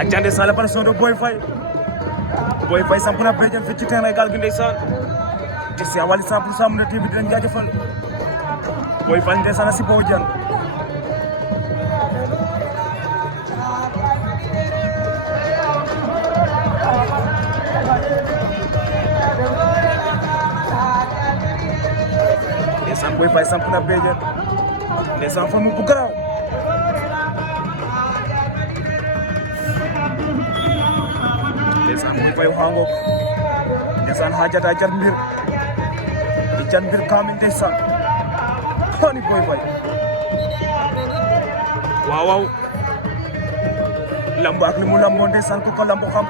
aca ndeysaan l'apparition de Boy Faye samp na béjjën fi ci terrain Gaal gi ndeysaan di Cheikh Waly 100% Moundé TV di leen jaajëfal Boy Faye ndeysaan a si Bodian ndeysaan Boy Faye samp na béjjën ndeysaan fa mu bu garaaw ndeysaan Boy Faye waxaango ndeysaan hajata jar mbir di jar mbir kaamil ndeysaan xoni Boy Faye waaw lamb ak li mu lamboo ndeysaan ko lambo xam